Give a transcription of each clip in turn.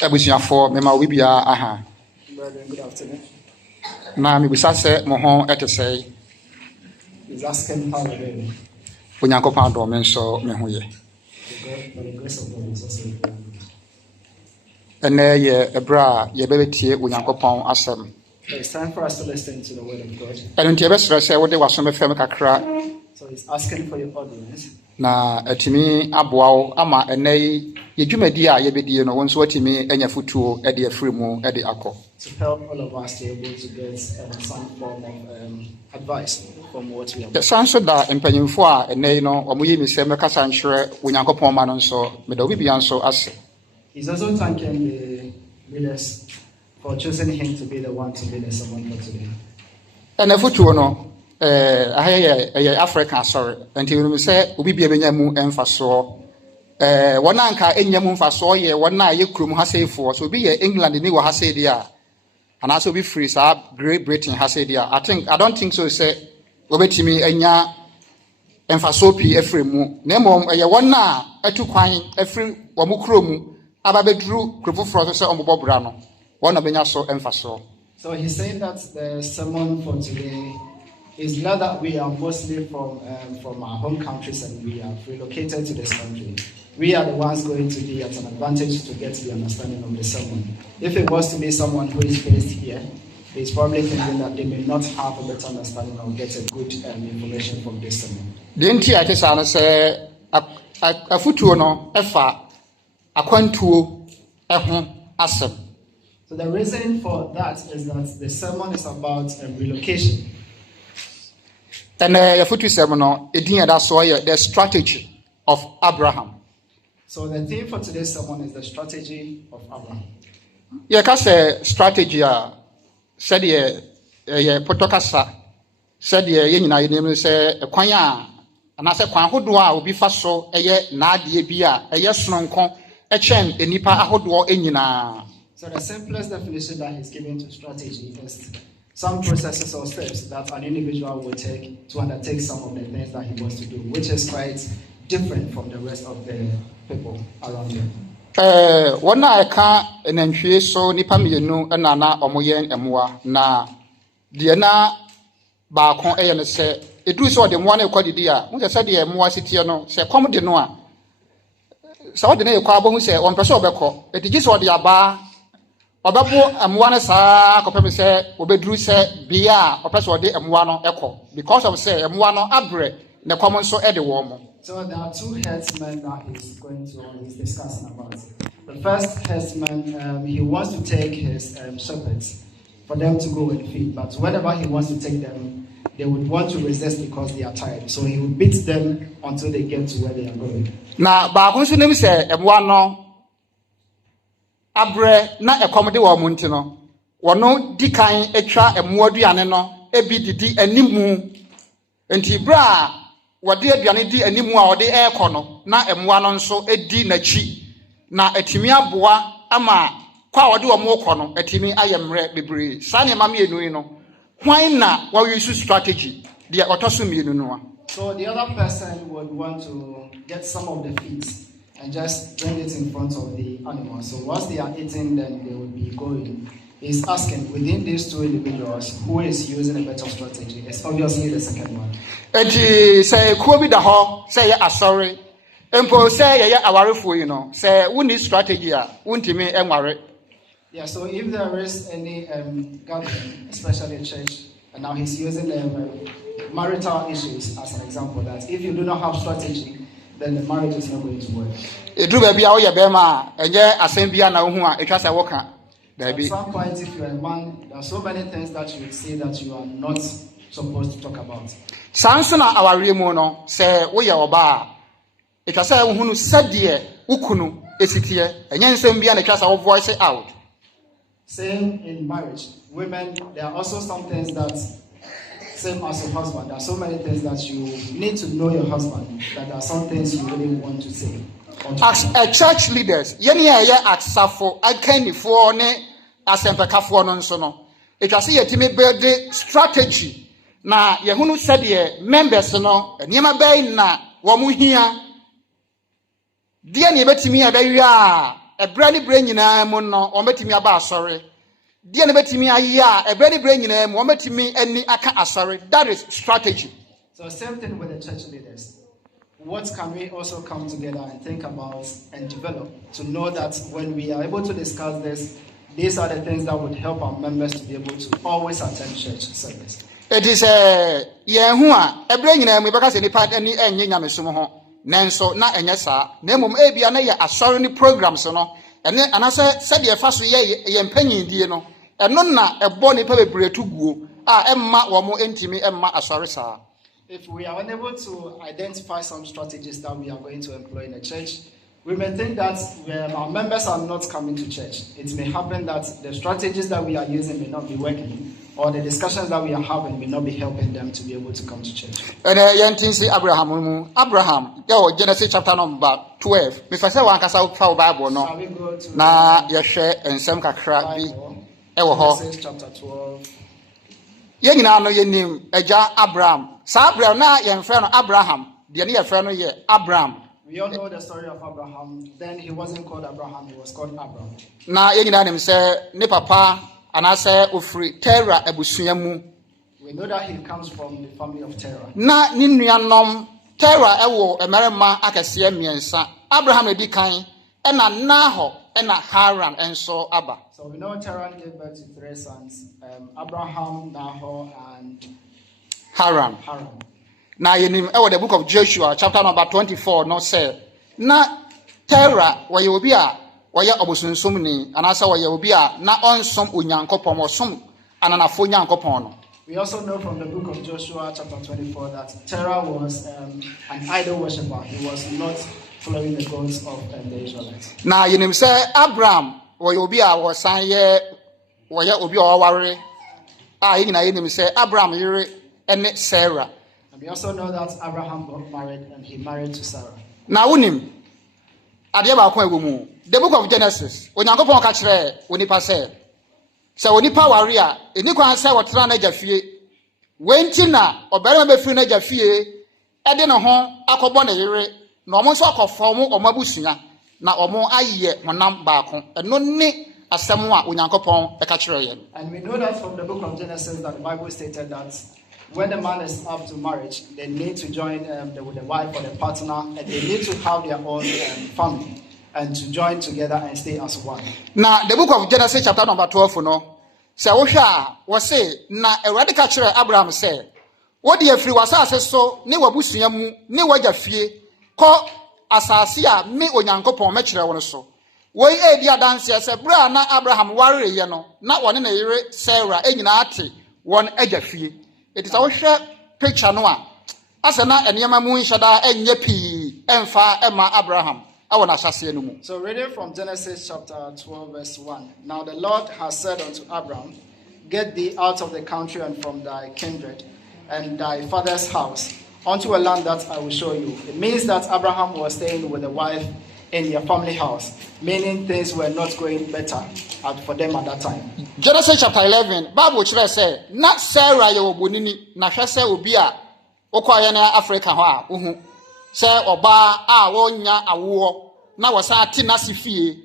Ebusiafo mema obi bia aha. Good afternoon. Na mi bisa se mo ho etesei. He's asking how we're doing. Onyankopon adom nso me ho ye. The grace of God is also with you. Ene ye ebra ye bebetie onyankopon asem. It's time for us to listen to the word of God. Eno ntie besere se wode waso me fem kakra. So he's asking for your audience. Na atimi aboawo ama ene ye dwumadi a ye bedie no wonso atimi enya futuo e de afrimu e de akọ. To help all of us to be able to get some form of advice from what we have. The sanso da empanyimfo a ene no omoyi mi se mekasa nhwere onyankopon ma no nso me da obi bia nso ase. He's also thanking the leaders for choosing him to be the one to be the sermon for today. Ene futuo no ahaye Africa sorry enti we say obi bia benya mu emfaso wona anka enya mu mfaso ye wona ye krum hasefo so obi ye England ni wo hase dia and also be free sa Great Britain hase dia I don't think so say obetimi enya emfaso pi efremu na mom ye wona atu kwan efri wo mu kromu aba bedru krofofro so say ombobobra no wona benya so emfaso. So he's saying that the sermon for today is not that we are mostly from our home countries and we have relocated to this country. We are the ones going to be at an advantage to get the understanding of the sermon. If it was to be someone who is based here, he's probably thinking that they may not have a better understanding or get a good information from this sermon. The entire case say a futuo no efa akwantuo ehun asem. So the reason for that is that the sermon is about relocation. And the futuo sermon no edin da so the strategy of Abraham. So the theme for today's sermon is the strategy of Abram. Yeah, say strategy said ye potokasa said ye nyina ye say kwan a ana say kwan hodo a obi fa so eye na ade bi a eye sononko e chen enipa ahodo enyina. So the simplest definition that he's giving to strategy is some processes or steps that an individual will take to undertake some of the things that he wants to do, which is quite different from the rest of the people around him. One I can enhwe so nipa mienu na na omoye emwa na de na ba kon eye ne se edu so de mo na ekwadidi a mo se de emwa sitie no se kom de no a so de na ekwa abo hu se on pese obekọ etigi so de aba obebo emwa ne saa akopem se obeduru se bia opese ode emwa no ekọ because of say emwa no abre ne kom nso e de wo mo. So there are two herdsmen that he's discussing about. The first herdsman, he wants to take his shepherds for them to go and feed, but whenever he wants to take them, they would want to resist because they are tired. So he would beat them until they get to where they are going. Na ba ko so nem se emwa no abre na ekomde wo mu nti no wono dikan etwa emwa duane no ebi didi animu enti bra wode aduane di animu a wode ekọ no na emwa no nso edi nachi na atimi aboa ama kwa wode wo mo kọ no atimi ayemre bebre sa ne mama enu no hwan na wo use strategy de otoso mienu no a. So the other person would want to get some of the feet and just bring it in front of the animal. So once they are eating, then they will be going. He's asking within these two individuals who is using a better strategy. It's obviously the second one. Enti say ko bi da ho say ya asori empo say ya awarefo yi no say woni strategy a wontimi enware. Yeah, so if there is any gathering, especially a church, and now he's using the marital issues as an example, that if you do not have strategy, then the marriage is not going to work. Edru ba bia wo ye bema enye asem bia na wo hu a etwa say wo ka. At some point, if you are a man, there are so many things that you would say that you are not supposed to talk about. Sansona aware mu no say wo ye oba etwa say wo hunu sadie ukunu esitie enye nsem bia na etwa say wo voice out. Same in marriage. Women, there are also some things that, same as your husband, there are so many things that you need to know your husband, that there are some things you really want to say. As a church leaders, yeni ya aksafo akanifo ne asempekafo no nso no etwa se yetimi build strategy na yehunu sede members no niema bay na wo mu hia de ne betimi ya bawi a a brand brain in a mono or met me about sorry. Dear bet me a ya, a brand brain in a moment to me any aka sorry. That is strategy. So same thing with the church leaders. What can we also come together and think about and develop to know that when we are able to discuss this, these are the things that would help our members to be able to always attend church service. It is a who a brain in a because any part any yamisumo, Nanso, not any sa, Nemum Abia, a sorry programs, no, and then I said, your first year, penny, no, and none a bonny paper to go, Emma or more intimate Emma as sorry, sir. If we are unable to identify some strategies that we are going to employ in the church, we may think that when our members are not coming to church, it may happen that the strategies that we are using may not be working, or the discussions that we are having may not be helping them to be able to come to church. And Abraham, Genesis chapter number 12. If I say one can say Bible, no. Shall we go to na share and some kakra bi Genesis chapter 12. Ye nyina no ye nim agya Abram. Sa Abram na ye mfrɛ no Abraham. De ne ye frɛ no ye Abram. We all know the story of Abraham. Then he wasn't called Abraham, he was called Abram. Na ye nyina nim sɛ ne papa anase ofri Terah abusua mu. We know that he comes from the family of Terah. Na ne nuanom Terah ɛwɔ emerema akɛse miensa. Abraham edi kan ɛna Nahor ɛna Haran enso aba. So we know Terah gave birth to 3 sons, Abraham, Nahor, and Haran. Now you know the book of Joshua, chapter number 24, no say. Na Terah where you be a where you obusun sumni, and also where you be a na on some unyankopon or some and an afonyankopon. We also know from the book of Joshua, chapter 24, that Terah was an idol worshipper. He was not following the gods of the Israelites. Now you know say Abram where you be a was sign ye where you be all worry. You know say Abram yere and Sarah. We also know that Abraham got married and he married to Sarah. Now, unim, Adiaba Kwemu, the book of Genesis, when Yankopon catch there, when he passe. So when he power, in the quan say what ran a jaffy, when Tina or Berame Frina Jaffy, Edina home, Akobone, no more sort of form or Mabusia, now or more aye, Monam Bacon, and no ne a Samoa, when Yankopon, a catcher. And we know that from the book of Genesis that the Bible stated that when a man is up to marriage, they need to join with the wife or the partner, and they need to have their own family and to join together and stay as one. Now, the book of Genesis, chapter number 12, no. So, was say, na a radical church Abraham said, what the free was so, ne wabusiamu, ne wajafie, call Asasia, me or Yankopon, Metra one so. Way a dear dancer said, Bra, na Abraham worry, not one in a year, Sarah, Eginati, one edgefie. It is our share picture noa. As a na and Yamamu Shada and Yepi and Fa Emma Abraham. I want to say no more. So reading from Genesis chapter 12, verse 1. Now the Lord has said unto Abram, get thee out of the country and from thy kindred and thy father's house unto a land that I will show you. It means that Abraham was staying with a wife in their family house, meaning things were not going better for them at that time. Genesis chapter 11, Bible say, not Sarah yo bonini, na hwese obi a okwaye na Africa ho a uhu. Say oba a wonya awo na wasa ati na sifie,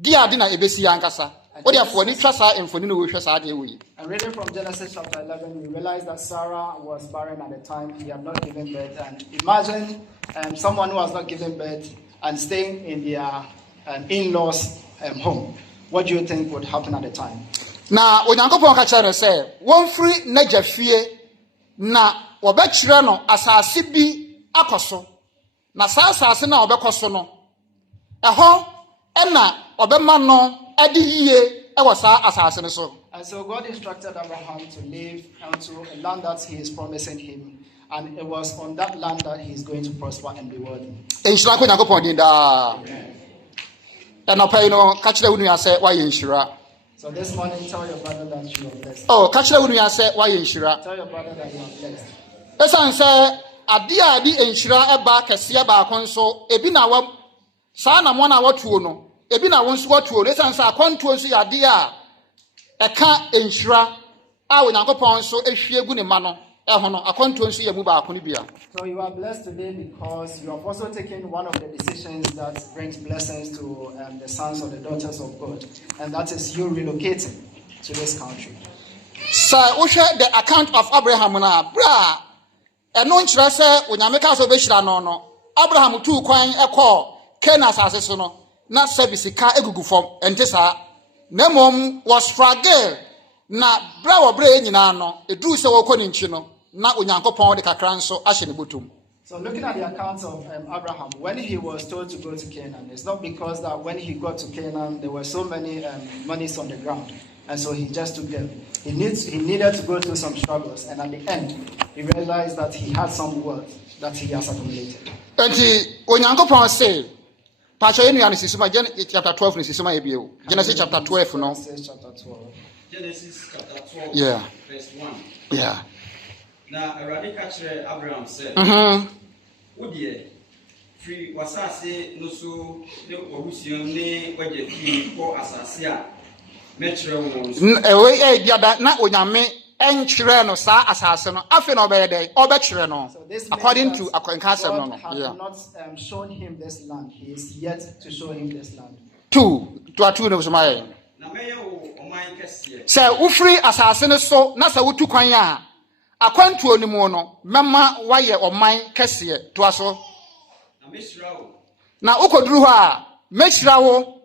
di ade na ebesi yankasa. What therefore ni twasa emfoni no hwesa ade we. And reading from Genesis chapter 11, we realize that Sarah was barren at the time. He had not given birth. And imagine someone who has not given birth and staying in their in-laws' home. What do you think would happen at the time? Now, when Yankopon ka chere say, one free na jafie na obekire no asase bi akoso. Na asase na obekoso no. Eho ena obema no adi yie ewo sa asase ne so. And so God instructed Abraham to live onto a land that he is promising him. And it was on that land that he is going to prosper and be worthy. Inshira ko Yankopon din da. And no pay no catch the unu say why inshira. So this morning tell your brother that you are blessed. Oh, catch the unu say why inshira. Tell your brother that you are blessed. Esan say adia adi inshira eba kese ba konso ebi na wa sa na mo na watuo no ebi na won so watuo esan say akontuo so ya dia eka inshira a Yankopon so ehwie gu ne ma no ɛho akwantuo nso yɛ mu baako ne bia. So you are blessed today because you have also taken one of the decisions that brings blessings to the sons or the daughters of God, and that is you relocating to this country. So wohwɛ the account of Abraham na bra ɛno nkyerɛ sɛ onyame ka so behyira no Abraham tu kwan ɛkɔ Canaan asase so no na sɛ sika egugu fam ɛnte saa na mmom was struggle na bra wɔ bra nyinaa no eduru sɛ wɔkɔ ne nkyi no na onyankopɔn de kakra nso ahyɛ ne botom. So looking at the accounts of Abraham, when he was told to go to Canaan, it's not because that when he got to Canaan there were so many monies on the ground, and so he just took them. He needed to go through some struggles, and at the end he realized that he had some wealth that he has accumulated. Enti onyankopɔn say Pacho yenu yani sisuma chapter 12 ni sisuma ebio. Genesis chapter 12 no. Genesis chapter 12. Genesis chapter 12 yeah. verse 1. Yeah. Now Aradi kachre Abram said, Udie free wasase no so ne obusiam ne waje free ko asase a metre won so. Ewe biada na onyame enkyere no sa asase no afi na obeyede obekere no according to akonkasem no. Yeah. Not shown him this land. He is yet to show him this land. Two no somaye. Na meye wo oman kese. Say ufri asase no so na sa wutu kwan a akwantuo ni mu no mema waye oman kese to aso. Na meshira wo. Na ukoduru ho a meshira wo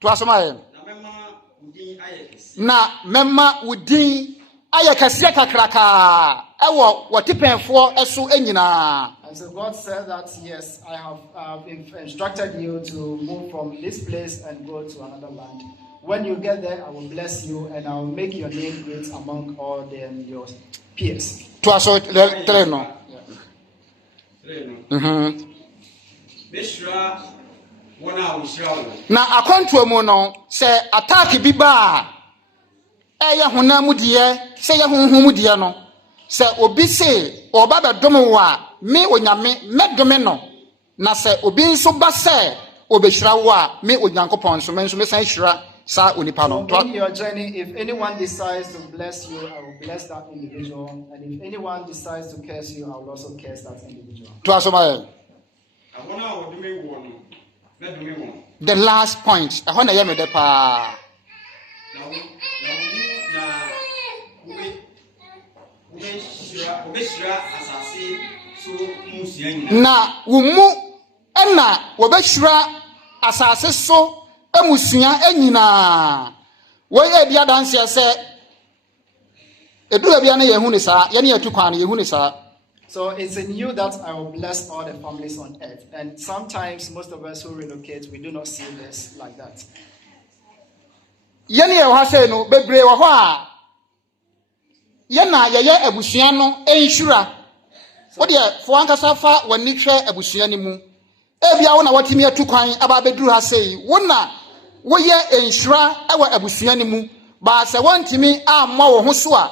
to aso maye. Na mema udin aye kase kakraka ewo wotipenfo eso enyina. And so God said that yes, I have instructed you to move from this place and go to another land. When you get there, I will bless you and I will make your name great among all them your peers. To aso treno. Beshra wona wo. Na akwantuo mu no se attack bi ba eye honamu de se ye honhom de no se obi se oba bedom wa me onyame medome no na se obi nso ba se obehira wo a me onyankopon so menso me san hira sa onipa no. So in your journey, if anyone decides to bless you, I will bless that individual, and if anyone decides to curse you, I will also curse that individual. To asoma the last point I want to hear me de pa na wumu ena wobehira asase so emusua enyina wo ye bia danse ese edura bia na yehu ni sa ye na yetu kwan yehu ni sa. So it's in you that I will bless all the families on earth, and sometimes most of us who relocate we do not see this like that. Ye na ye ha say no bebre wo ho a ye na ye abusua no enhura wo de fo ankasa fa wani hwe abusua ni mu ebia wo na watimi atu kwan aba beduru ha sei wo na wo ye enhura ewa abusua ni mu ba se wantimi amma wo ho so a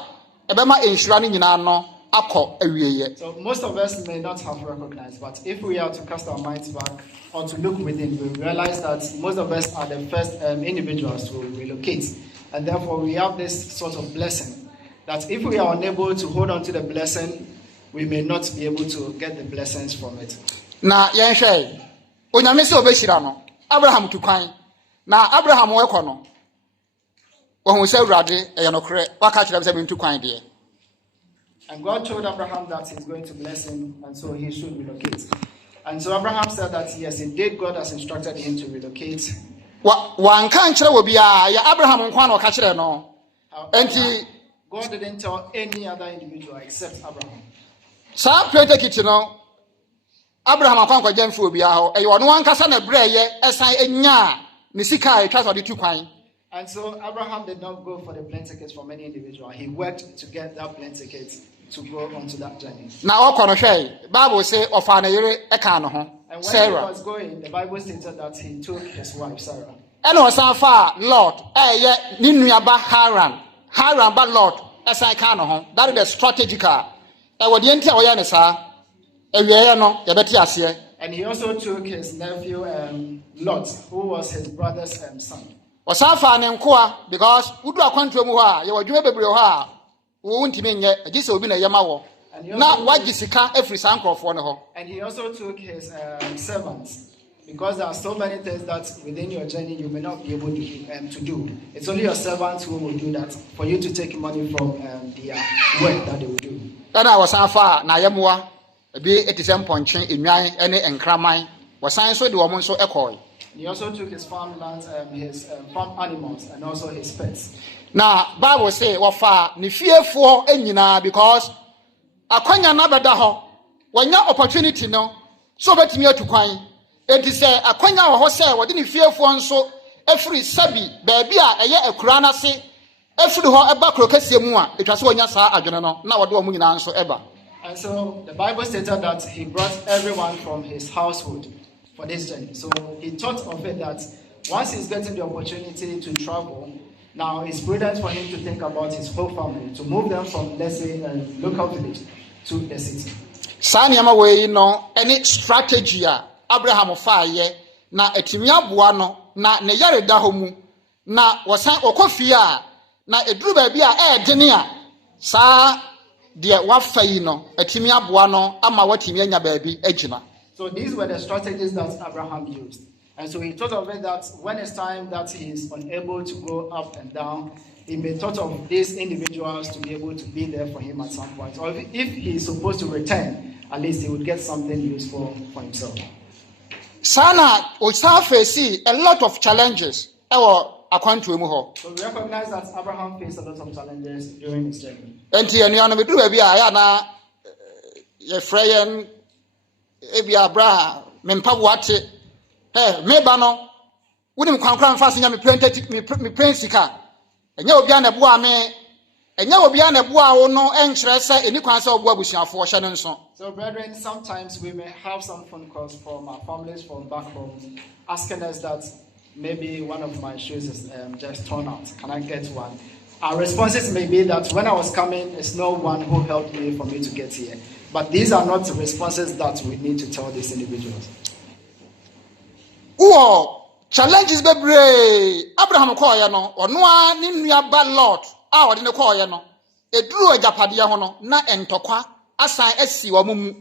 ebema enhura ni nyina no akọ awieye. So most of us may not have recognized, but if we are to cast our minds back or to look within, we realize that most of us are the first individuals to relocate, and therefore we have this sort of blessing that if we are unable to hold on to the blessing, we may not be able to get the blessings from it. Na yenhwe onyame se obehira no Abraham tu kwan na Abraham wekọ no ohun se urade eye no kre waka kire se mintu kwan de. And God told Abraham that he's going to bless him, and so he should relocate. And so Abraham said that yes, indeed God has instructed him to relocate. Wan kan kire wo bia ya Abraham nkwa na o ka kire no. Enti God didn't tell any other individual except Abraham. Sa plate kiti no Abraham akwan kwa jamfu obi a ho e yo no ankasa na bre ye esan enya ne sika e twa so de tu kwan. And so Abraham did not go for the plane tickets from any individual. He worked to get that plane ticket to go onto that journey. Na okono hwe Bible say ofa na yere e ka no ho Sarah. When he was going, the Bible stated that he took his wife Sarah. And o san fa Lord ye ni nuaba Haran ba Lord esan ka no ho. That is the strategical e wo de enti a wo ya ne sa ewieye no ye beti ase. And he also took his nephew Lot, who was his brother's son. Osafa ne nkoa because udu akwantu mu ho a ye wadwuma bebre ho a wontimi nye agise obi na yema wo na wagisika every sankrofo ne ho. And he also took his servants, because there are so many things that within your journey you may not be able to do. It's only your servants who will do that for you to take money from their work that they will do. And I was afa na yemwa bi etisem ponchen enwan ene enkraman wasan so de wo so ekoi. He also took his farmlands, his farm animals, and also his pets. Now Bible say wafa ni fiefo enyina because akwanya na beda ho wanya opportunity no so betimi atukwan. Enti se akwanya wo ho se wode ne fiefo nso efiri sabi baabi a eye akura na se efiri ho eba krokase mu a etwa se wonya saa adwene no na wode wo mu nyina nso eba. And so the Bible stated that he brought everyone from his household for this journey. So he thought of it that once he's getting the opportunity to travel, now it's prudent for him to think about his whole family, to move them from, let's say, a local village to the city. Sanyama we no any strategy Abraham faaye na etimi aboa no na ne yare da ho mu na wosan okofia na eduru ba bia edene a saa de wafayi no etimi aboa no ama watimi anya ba bi agina. So these were the strategies that Abraham used. And so he thought of it that when it's time that he is unable to go up and down, he may thought of these individuals to be able to be there for him at some point. Or if he is supposed to return, at least he would get something useful for himself. Sana faced a lot of challenges. So we recognize that Abraham faced a lot of challenges during his journey. And Abram, Mempawate, meba no, wouldn't come fast in me printed me prinsika. And you be an abua me, and you will be an abua no anxious, and you can't say what we shall for Shannon. So, brethren, sometimes we may have some phone calls from our families from back home asking us that maybe one of my shoes is just torn out. Can I get one? Our responses may be that when I was coming, there's no one who helped me for me to get here. But these are not the responses that we need to tell these individuals. Challenges be brave. Abraham call ya no, or no ni nuaba Lord. Or didn't call ya no. A drew a japadia hono, na entokwa, asan esi wa mumu.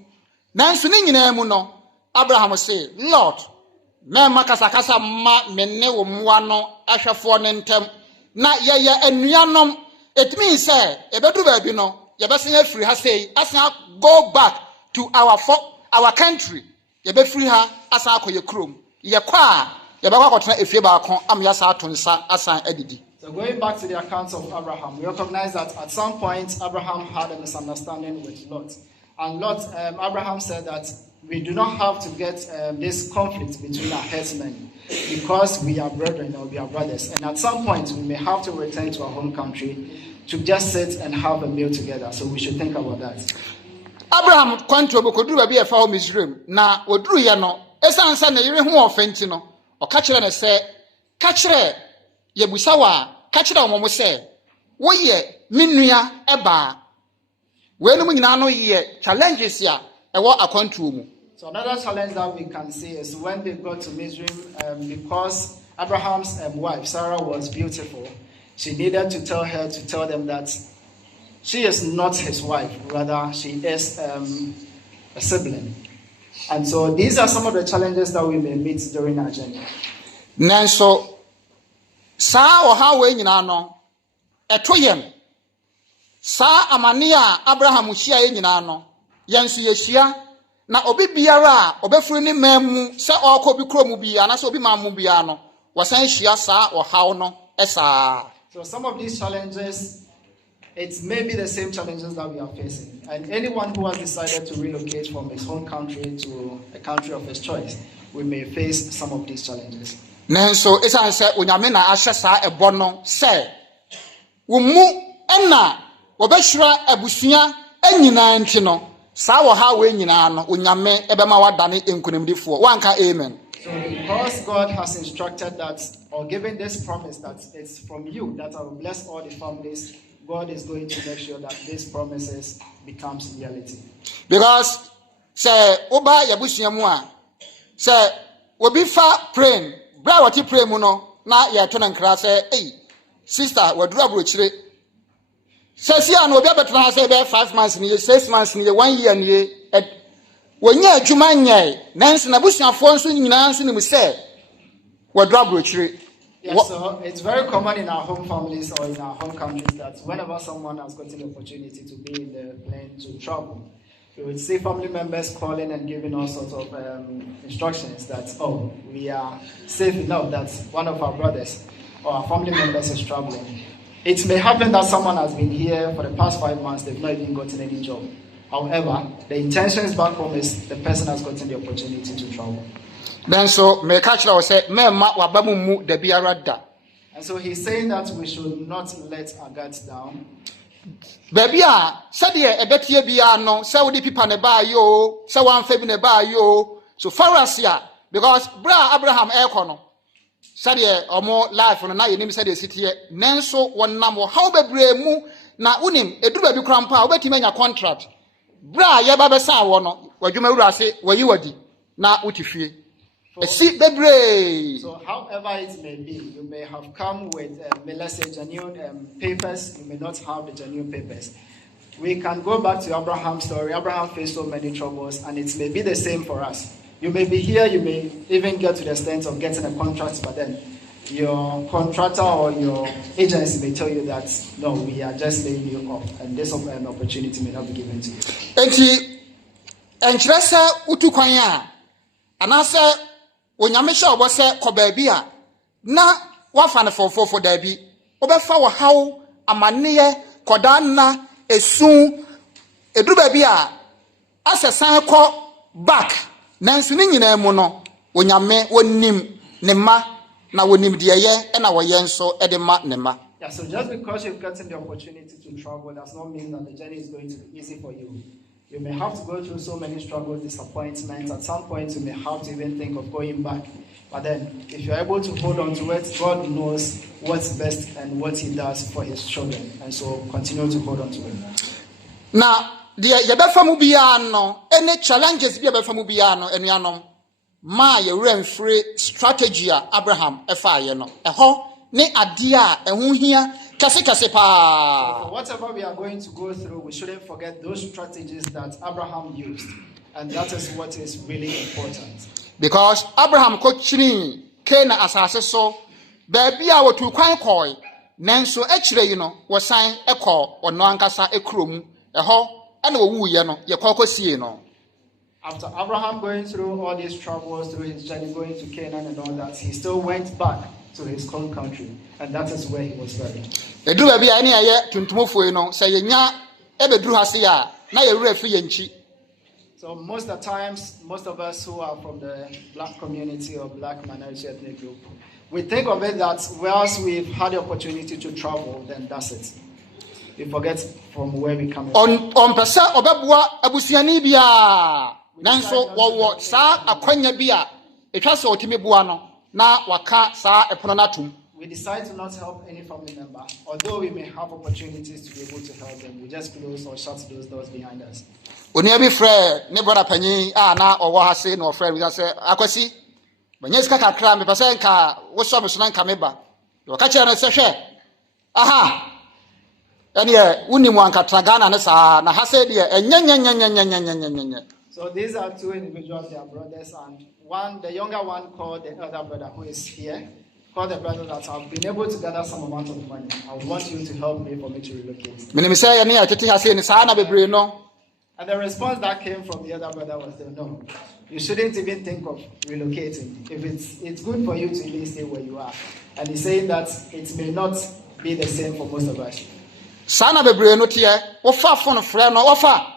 Nansu ni nyina no. Abraham say, Lord, me makasakasa ma menne wo mwa no ahwefo ne ntem. Na ye enuanom. It means say, ebedu ba bi no. Yebesen free ha say asan go back to our country. Yebe free ha asan akoye krom. Ye kwa yebekwa kotena efie ba kon am yasa atonsa asan adidi. So going back to the accounts of Abraham, we recognize that at some point Abraham had a misunderstanding with Lot. And Abraham said that we do not have to get this conflict between our headsmen because we are brethren or we are brothers. And at some point we may have to return to our home country to just sit and have a meal together. So we should think about that. Abraham kwanto bokoduru ba bia fa o Misraim na oduru ye no esansa na yire ho ofenti no o ka kire na se ka kire ye busawa ka kire omomo se wo ye minua eba we no nyina no ye challenges ya ewo akwanto mu. So another challenge that we can see is when they got to Misraim, because Abraham's wife Sarah was beautiful, she needed to tell them that she is not his wife, rather she is a sibling. And so these are some of the challenges that we may meet during our journey. Nanso sa o ha we nyina no etoyem sa amania Abraham hia ye nyina no yenso ye hia na obi biara obefuru ni mamu se okobi kromu bia na se obi mamu bia no wasan hia sa o ha no esa. So some of these challenges, it may be the same challenges that we are facing. And anyone who has decided to relocate from his home country to a country of his choice, we may face some of these challenges. Nanso esa se onyame na ahye sa ebo no se wo mu ena obehwira abusua anyina nti no sa wo ha we nyina no onyame ebema wadane enkunimdifo wanka amen. So because God has instructed that or given this promise that it's from you that I will bless all the families, God is going to make sure that these promises becomes reality. Because say oba yabusua mu a say obi fa praying bra wati pray mu no na ye to na nkra say sister wadura bro chire Says here no be better say 5 months ni 6 months ni 1 year ni when you adwuma nyai nanso na busuafo nso nyina nso ni say wadra brochire. Yes, so it's very common in our home families or in our home countries that whenever someone has gotten the opportunity to be in the plane to travel, you would see family members calling and giving all sorts of instructions that, oh, we are safe enough that one of our brothers or our family members is traveling. It may happen that someone has been here for the past 5 months, they've not even gotten any job. However, the intentions back home is the person has gotten the opportunity to travel. Then so me catch la say me ma wabamu mu da biara da. And so he's saying that we should not let our guards down. Baby said ye ebetie bia no say we pipa ne ba yo say wan fa bi ne ba yo so far as ya because bra Abraham e no said ye omo life no na ye nim said ye sitie nenso wonnam wo how bebre mu na unim eduru bi krampa obetime nya contract bra ye ba besa wo no wadwuma wura ase wayi wadi na utifie. So however it may be, you may have come with let's say genuine papers, you may not have the genuine papers. We can go back to Abraham's story. Abraham faced so many troubles, and it may be the same for us. You may be here, you may even get to the extent of getting a contract, but then your contractor or your agency may tell you that, no, we are just laying you off, and this opportunity may not be given to you. And Onyame sha obo se ko baabi a na wafa ne fofofo daabi obefa wo haw amaneye koda na esu eduru baabi a asesan ko back nanso ni nyina mu no onyame wonim ne ma na wonim de ye na wo ye nso e de ma ne ma. Yeah, so just because you've gotten the opportunity to travel does not mean that the journey is going to be easy for you. You may have to go through so many struggles, disappointments. At some point, you may have to even think of going back. But then, if you're able to hold on to it, God knows what's best and what He does for His children. And so, continue to hold on to it. Now, the Yabefamubiano, any challenges be Yabefamubiano, and Yanom, ma ye free strategy, Abraham, Efayeno, a ho, ne adia, and who here. So for whatever we are going to go through, we shouldn't forget those strategies that Abraham used. And that is what is really important. Because Abraham coaching Kena asase so, baby I were to quite coy, Nanso actually, was sign a call or no ankasa a krum, a ho, and a woo yano, your coco see no. After Abraham going through all these troubles, through his journey going to Canaan and all that, he still went back to his home country, and that is where he was buried. The do baby any aye tuntumofo say nya ebedru hase ya na ye wura fi yanchi. So most of the times, most of us who are from the black community or black minority ethnic group, we think of it that once we've had the opportunity to travel, then that's it. We forget from where we come from. On pesa obebua abusuani bia nanso wo sa akwanya bia etwa se otimi bua no na waka sa epono natum. We decide to not help any family member, although we may have opportunities to be able to help them. We just close or shut those doors behind us. Oni abi frɛ ne brother panyi na ɔwɔ ha se na ɔfrɛ wi sɛ akwasi banyes kaka kra me pɛsɛ nka wo so me so na nka meba yo ka kyerɛ no sɛ hwɛ aha ɛne woni mu anka tragana ne saa na ha se de enyenyenyenyenyenyenyenyenyenye. So these are two individuals, they are brothers, and the younger one called the elder brother who is here, called the brother that I've been able to gather some amount of money. I want you to help me for me to relocate. Menim sɛ yɛ ne atete ha se ne saa na bebre no. And the response that came from the other brother was, no, you shouldn't even think of relocating. If it's good for you to even stay where you are. And he's saying that it may not be the same for most of us. Sana bebre no tie, wo fa phone frɛ no, wo fa.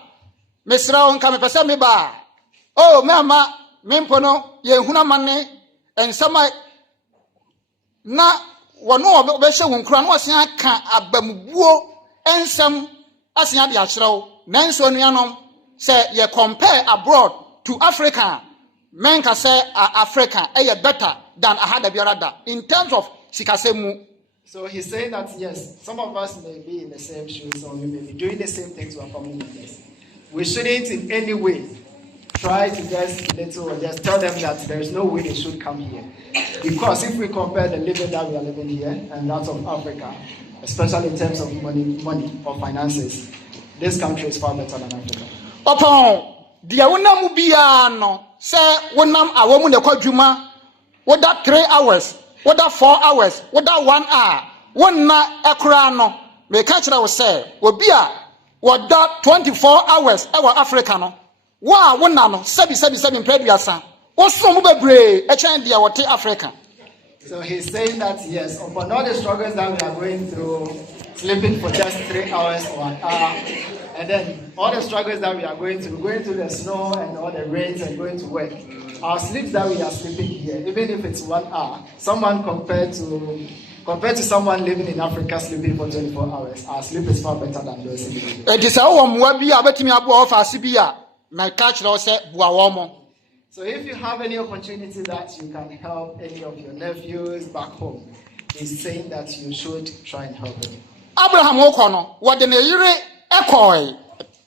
Mesra on ka me pese me ba. Oh, mama, mempo no ye huna mane ensama na wono obehye wo nkura no osen aka abambuo ensam asen ade akyerɛw. Nanso nuanom say ye compare abroad to Africa. Men can say Africa better than ahada biarada in terms of sikasemu. So he's saying that yes, some of us may be in the same shoes or we may be doing the same things to our family members. We shouldn't in any way try to just little or just tell them that there is no way they should come here. Because if we compare the living that we are living here and that of Africa, especially in terms of money or finances, this country is far better than Africa. Upon the Awuna Mubiano, say, when I'm a woman, the Kojuma, what that 3 hours, what that 4 hours, what that 1 hour, one na ekrano, me catch that was say, will be a what that 24 hours, our Africano. Wa one no, 7 previous. What's some bebre, a change the what Africa. So he's saying that yes, upon all the struggles that we are going through, sleeping for just 3 hours or an hour, and then all the struggles that we are going through the snow and all the rains and going to work. Our sleeps that we are sleeping here, even if it's 1 hour, someone compared to someone living in Africa sleeping for 24 hours, our sleep is far better than those in the it is our Mwabi, I bet me about Fasibia, my catch said Buawomo. So if you have any opportunity that you can help any of your nephews back home, he's saying that you should try and help them. Abraham Okono, what the Nere Ekoi.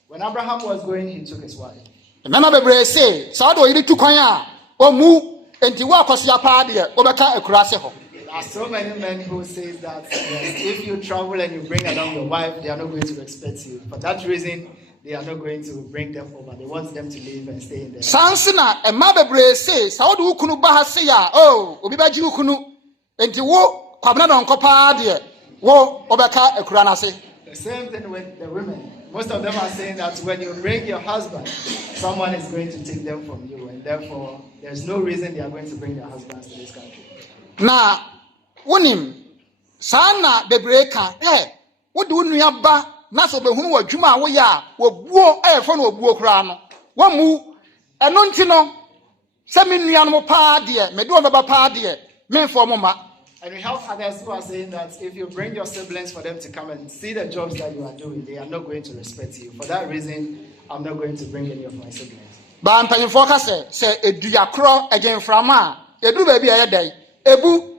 When Abraham was going, he took his wife. Remember the say, Sado Idi Tukoya, or Mu, and Tiwakosia Padia, Obaka Ekuraseho. There are so many men who say that yes, if you travel and you bring along your wife, they are not going to respect you. For that reason, they are not going to bring them over. They want them to live and stay in there. Sansina, and Mabebre says, How do Ukunu Bahasea? Oh, Obibaji Ukunu, and Tiwo, Kabana on Copadia, Wo, Obaka Ekuranase. The same thing with the women. Most of them are saying that when you bring your husband, someone is going to take them from you, and therefore there's no reason they are going to bring their husbands to this country. Now, Wunim, Sana Bebreka, what do you have? Naso be hunu wa dwuma wo ya wo buo efo na obuo kura no wo mu eno ntino se me nuan mo pa de me de o beba pa de me fo mo ma. And we have others who are saying that if you bring your siblings for them to come and see the jobs that you are doing, they are not going to respect you. For that reason, I'm not going to bring any of my siblings. Ba mpanyimfo ka se eduyakro agenframa edu ba bi ayedai ebu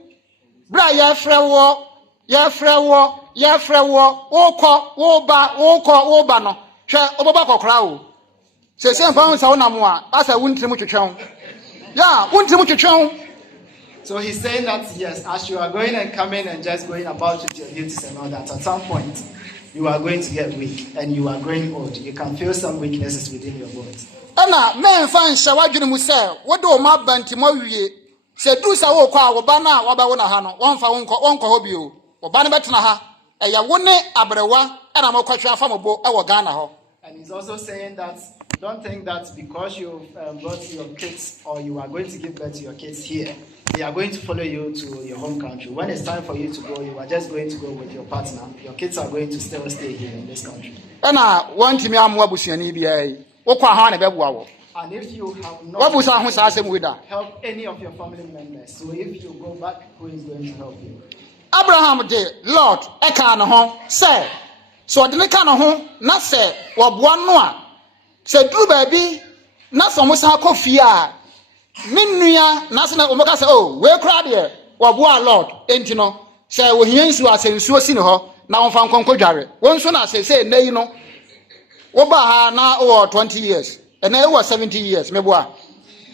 bra ya frewo wo ba no hwe oboba kokora o se mfa nsa wo namo a asa wuntrimu twetwen ya wuntrimu twetwen. So he's saying that yes, as you are going and coming and just going about with your duties and all that, at some point you are going to get weak and you are growing old. You can feel some weaknesses within your bones. Ana me mfa nsa wadwene mu se wo do ma bantimo wie se du sa wo kwa wo ba na wo ba wo na ha no won fa won ko ho bi o wo ba ne betena ha eya wo ne abrewa ana makotwa fa mobo e wo Ghana ho. And he's also saying that don't think that because you've brought your kids or you are going to give birth to your kids here, they are going to follow you to your home country. When it's time for you to go, you are just going to go with your partner. Your kids are going to still stay here in this country. Ana wantimi amu abusuani bia yi wo kwa ha na bebua wo. And if you have not help any of your family members, so if you go back, who is going to help you? Abraham de Lord eka no ho say so de ka no ho na say wo boa no a say duru ba bi na so mo sa kofie a minua na se na o maka say oh we kra de wo boa Lord enti no say wo hia nsu asensuo si ne ho na wo fa nkonkodware wo nso na say nayi no wo ba ha na o 20 years and I was 70 years meboa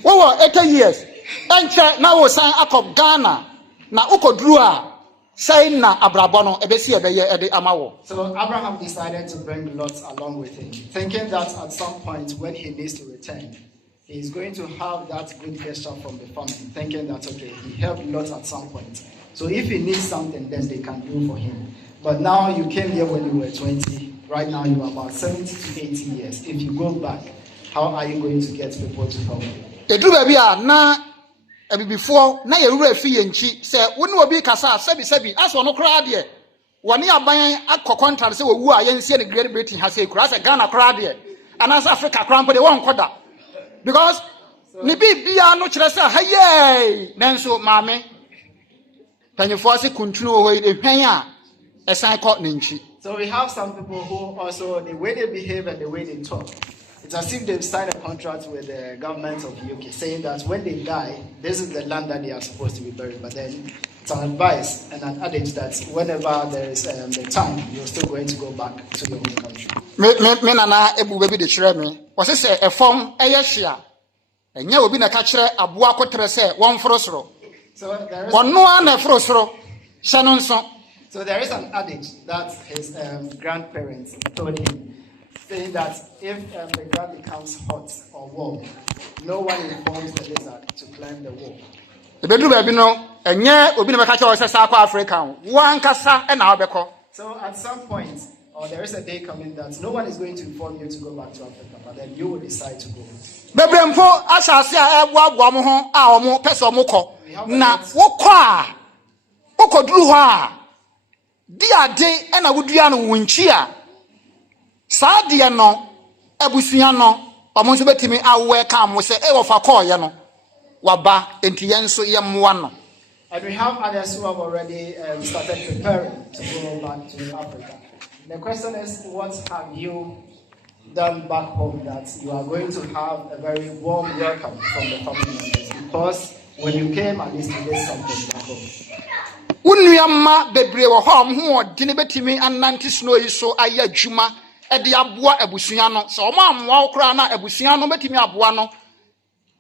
wo 80 years enche na wo san akop Ghana na ukodru a say na abrabono ebesi ebeye ede amawo. So Abraham decided to bring Lot along with him, thinking that at some point when he needs to return, he is going to have that good gesture from the family, thinking that okay, he helped Lot at some point. So if he needs something, then they can do for him. But now you came here when you were 20, right now you are about 70 to 80 years. If you go back, how are you going to get people to help you? Edu baby na before na ye wura fi yenchi say woni obi kasa sebi aso no kra de woni aban akọ say wowu a yensie ne Great Britain ha say kra say Ghana kra de anas Africa kra mpo de won koda because ni bibia no kire say haye nanso maame tanyefo ase continue ho e hwan a esan ko nenchi. So we have some people who also the way they behave and the way they talk, it's as if they've signed a contract with the government of UK saying that when they die, this is the land that they are supposed to be buried. But then it's an advice and an adage that whenever there is the time, you're still going to go back to your home country. Me nana ebu baby de chere me. Was say e form eye hia Enya obi na ka kire aboa kotere se won frosoro. So there is Ono ana frosoro. Se no nso. So there is an adage that his grandparents told him, saying that if the ground becomes hot or warm, no one informs the lizard to climb the wall. Ebedu ba bi no enye obi na ka kire se sa kwa Africa wan kasa e na obeko. So at some point, or there is a day coming that no one is going to inform you to go back to Africa, but then you will decide to go. Bebrempo asase a eboaboa mo ho a omo pese omo kọ na wokọ a okoduru ho a di ade e na wodua no wonchi a saa de no abusua no omo nso betimi awe ka mo se e wo fa kọ ye no waba enti ye nso ye moa no. And we have others who have already started preparing to go back to Africa. The question is, what have you done back home that you are going to have a very warm welcome from the family members? Because when you came, at least you did something back home. Unuama bebre wo hom ho odine betimi ananti snow yi so aya adwuma e de aboa abusua no so omo amwa okra na abusua no betimi aboa no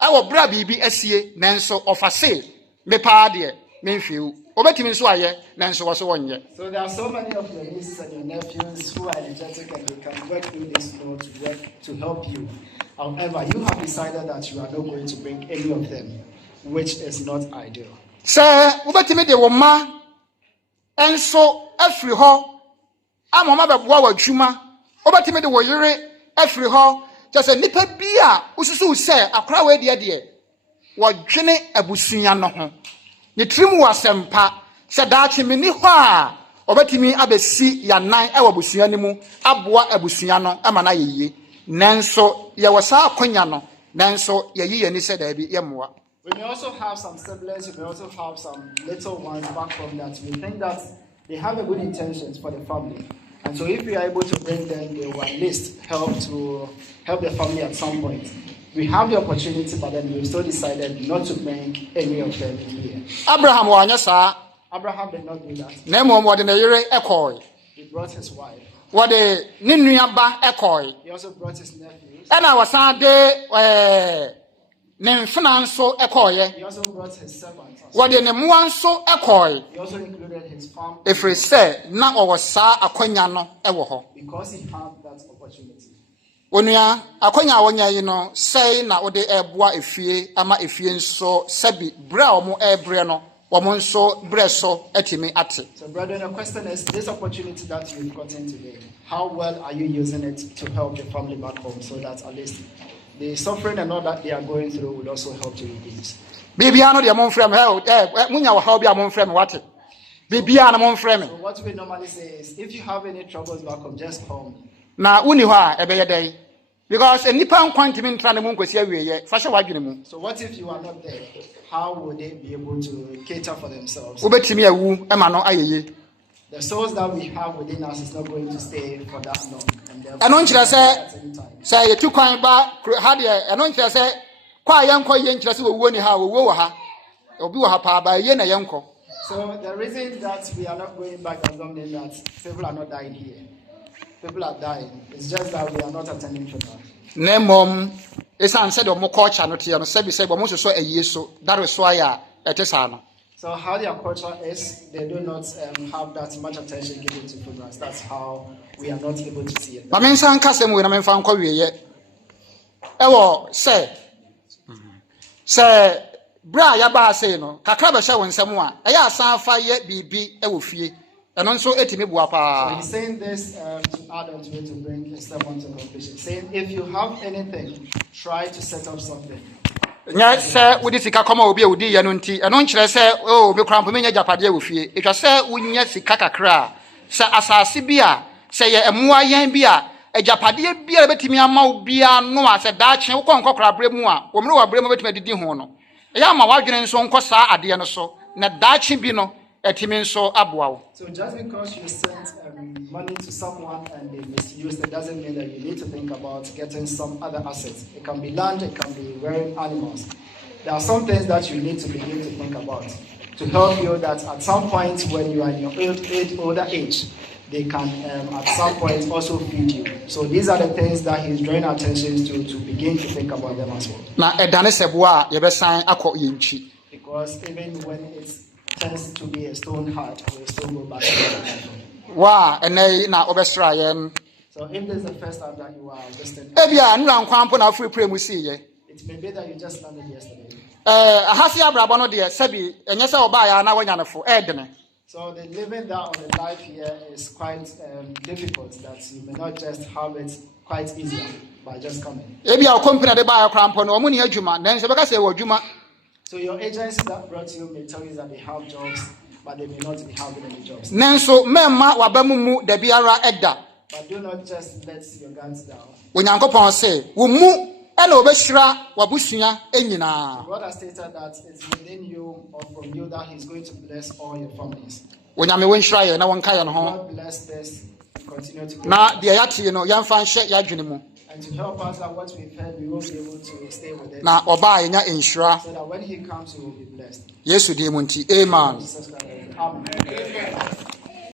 e wo bra bibi asie nanso ofase me pa de me mfiu obetimi nso aye nanso wo so wonye. So there are so many of your nieces and your nephews who are energetic and they can work through this law to work to help you. However, you have decided that you are not going to bring any of them, which is not ideal. Say obetimi de wo ma enso afri ho amoma beboa wa adwuma obetimi de wo yere afri ho just nipa bia ususu se akra we de wo dwene abusua no ho ne trimu wasempa se daachi mini ho a obetimi abesi yanan e wabusua ni mu aboa abusua no ama na yeye nanso ye wasa akonya no nanso ye yiye ni se da bi ye moa. We may also have some siblings, we may also have some little ones back from that. We think that they have a good intentions for the family. And so if we are able to bring them, they will at least help the family at some point. We have the opportunity, but then we've still decided not to bring any of them here. Abraham Abraham did not do that. He brought his wife. He also brought his nephews. He also brought his servants. He also included his family. Because he had that opportunity. Onia akonya wonya yi no sei na ode eboa efie ama efie nso sabi bra omo ebre no omo nso bre so atimi ate. So brethren, the question is, this opportunity that you've gotten today, how well are you using it to help your family back home so that at least the suffering and all that they are going through will also help to reduce? Bibia no de amon frem munya wo how bia amon frem wate. Bibia na mon frem. So what we normally say is, if you have any troubles back home, just call me. Na uni ho a ebeye dey because enipa nkwantimi ntra ne mu nkwasi awieye fa hye wadwene mu. So what if you are not there? How would they be able to cater for themselves? Obetimi awu ema no ayeye. The souls that we have within us is not going to stay for that long. Eno nkyere se yetu kwan ba ha de eno nkyere se kwa yenko ye nkyere se wo ni ha wo ha obi wo ha pa ba ye na yenko. So the reason that we are not going back does not mean that people are not dying here. People are dying. It's just that we are not attending to that. Nemom esan said omo culture no tie no sabi say omo so ayi so that is why etesa. So how their culture is, they do not have that much attention given to funerals. That's how we are not able to see it. But mensan kasem we na menfa nkwa wieye ewo say bra ya ba say no kakra be hye wonsem a eya asan fa ye bibi ewo fie eno nso etimi bua pa. So he's saying this to add on to it to bring a step on to conclusion, saying if you have anything, try to set up something. Nya se wudi sika koma obi ewudi ye no nti eno nkyere se me krampo menya japade ewo fie etwa se wunya sika kakra se asase bia se ye emoa yan bia ejapade bia betimi ama obi ano a se daache wo konkokra bre mu a wo mre wa bre mu betimi didi ho no ya ma wadwene nso nkosa ade no so na daache bi no etimi nso aboa wo. So just because you sent money to someone and they misuse it doesn't mean that you need to think about getting some other assets. It can be land, it can be rearing animals. There are some things that you need to begin to think about to help you that at some point when you are in your older age, they can at some point also feed you. So these are the things that he's drawing attention to begin to think about them as well. Na edane seboa yebesan akọ yenchi. Because even when it tends to be a stone heart, we still go back to the temple. Wa eney na obesra yen. So if this is the first time that you are visiting, Ebia nura nkwanpo na free pray mu see ye. it may be that you just landed yesterday. Ahasi abrabo no de sebi enye se oba ya na wanyanefo edene. So the living down on the life here is quite difficult, that you may not just have it quite easier by just coming. Ebia o company de ba ya krampo no omu ni adwuma na nse beka se wo adwuma. So your agency that brought you may tell you that they have jobs, but they may not be having any jobs. Nanso memma wabamu mu de biara eda. But do not just let your guards down. Onyankopon say wo mu ena obesira wabusua enyina. God has stated that it's within you or from you that he's going to bless all your families. Onyame wonhira ye na wonka ye no ho. God bless this and continue to grow. Na de yate no yemfa nhye yadwene mu. And to help us that what we've heard, we will be able to stay with it. Na oba enya enhira. So that when he comes, we will be blessed. Yesu di mu nti. Amen. Jesus Christ. Amen.